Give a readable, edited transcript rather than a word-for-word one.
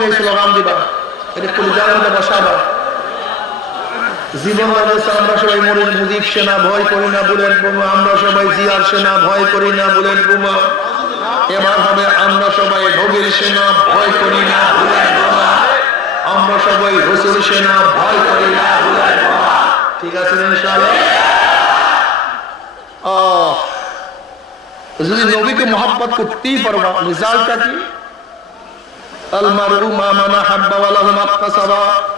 যুবক এই স্লোগান দিবা, এটা কলিজার মধ্যে বসাবা। জীবন ব্যবস্থা আমরা সবাই মুজিব সেনা ভয় করি না বুলেট বোমা, আমরা সবাই জিয়ার সেনা ভয় করি না বুলেট বোমা। এবার হবে আমরা সবাই ভোগের সেনা ভয় করি না বুলেট বোমা, আমরা সবাই রসুল সেনা ভয় করি না বুলেট বোমা। ঠিক আছে ইনশাআল্লাহ। যদি নবীকে মহব্বত করতেই পারবা, রেজাল্টটা কি? আল মারউ মা মান হাব্বা ওয়া লাহু মা কাসাবা।